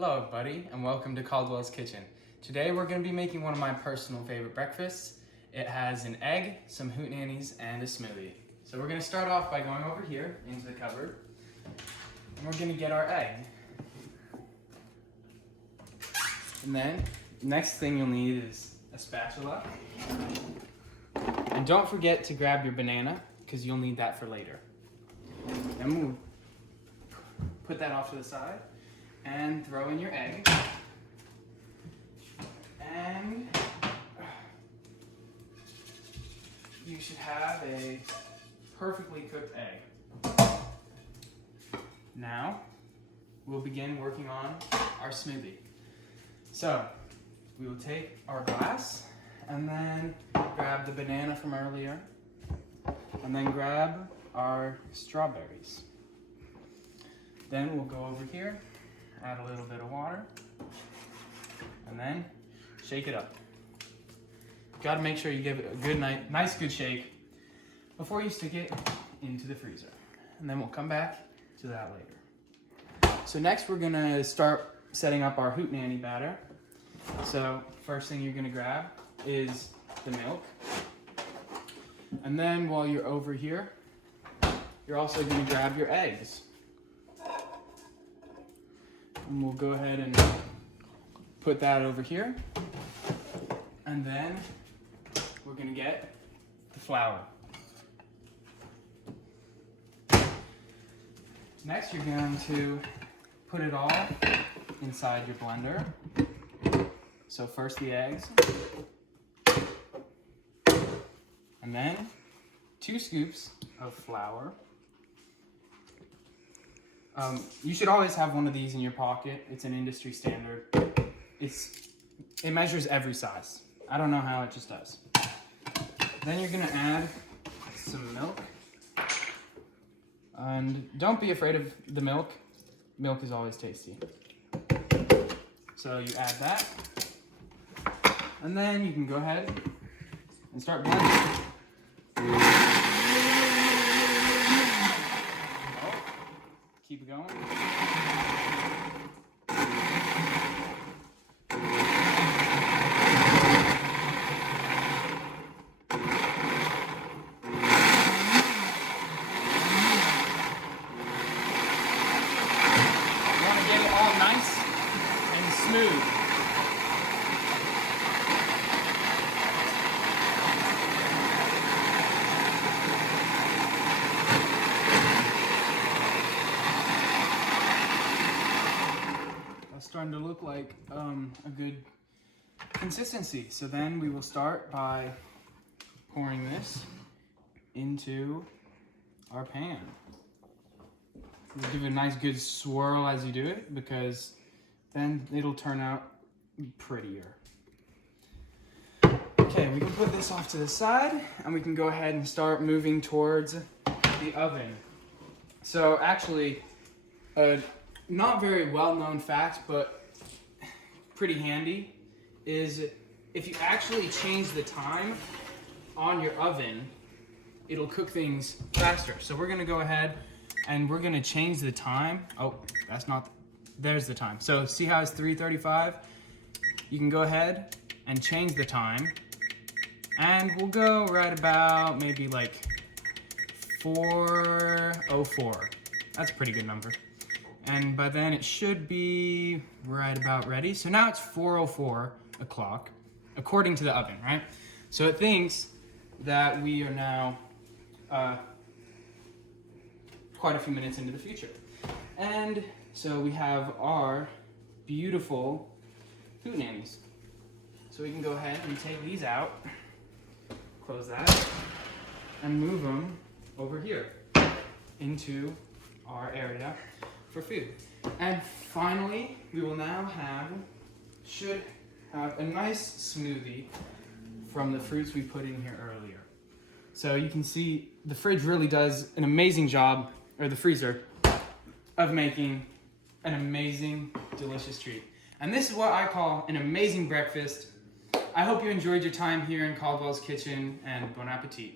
Hello everybody and welcome to Caldwell's Kitchen. Today we're going to be making one of my personal favorite breakfasts. It has an egg, some hootenannies, and a smoothie. So we're going to start off by going over here into the cupboard and we're going to get our egg. And then next thing you'll need is a spatula. And don't forget to grab your banana because you'll need that for later. Then we'll put that off to the side and throw in your egg. And you should have a perfectly cooked egg. Now, we'll begin working on our smoothie. So, we will take our glass and then grab the banana from earlier and then grab our strawberries. Then we'll go over here, add a little bit of water, and then shake it up. Got to make sure you give it a good, nice good shake before you stick it into the freezer. And then we'll come back to that later. So next we're gonna start setting up our hootenanny batter. So first thing you're gonna grab is the milk. And then while you're over here, you're also gonna grab your eggs. And we'll go ahead and put that over here. And then we're gonna get the flour. Next, you're going to put it all inside your blender. So first the eggs. And then 2 scoops of flour. You should always have one of these in your pocket. It's an industry standard. It measures every size. I don't know how it just does. Then you're gonna add some milk. And don't be afraid of the milk. Milk is always tasty. So you add that. And then you can go ahead and start blending. Keep it going. Get it all nice and smooth. That's starting to look like a good consistency. So then we will start by pouring this into our pan. Give it a nice good swirl as you do it because then it'll turn out prettier. Okay, we can put this off to the side and we can go ahead and start moving towards the oven. So actually, a not very well-known fact, but pretty handy, is if you actually change the time on your oven, it'll cook things faster. So we're gonna go ahead and we're gonna change the time. Oh, that's not, there's the time. So see how it's 3:35? You can go ahead and change the time. And we'll go right about maybe like 4:04. That's a pretty good number. And by then it should be right about ready. So now it's 4:04 o'clock, according to the oven, right? So it thinks that we are now quite a few minutes into the future. And so we have our beautiful hootenannies. So we can go ahead and take these out, close that, and move them over here into our area for food. And finally, we will now should have a nice smoothie from the fruits we put in here earlier. So you can see the fridge really does an amazing job, or the freezer, of making an amazing, delicious treat. And this is what I call an amazing breakfast. I hope you enjoyed your time here in Caldwell's Kitchen, and bon appetit.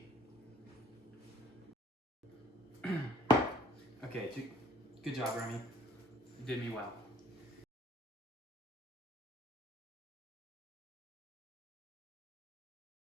Okay, good job, Remy. You did me well.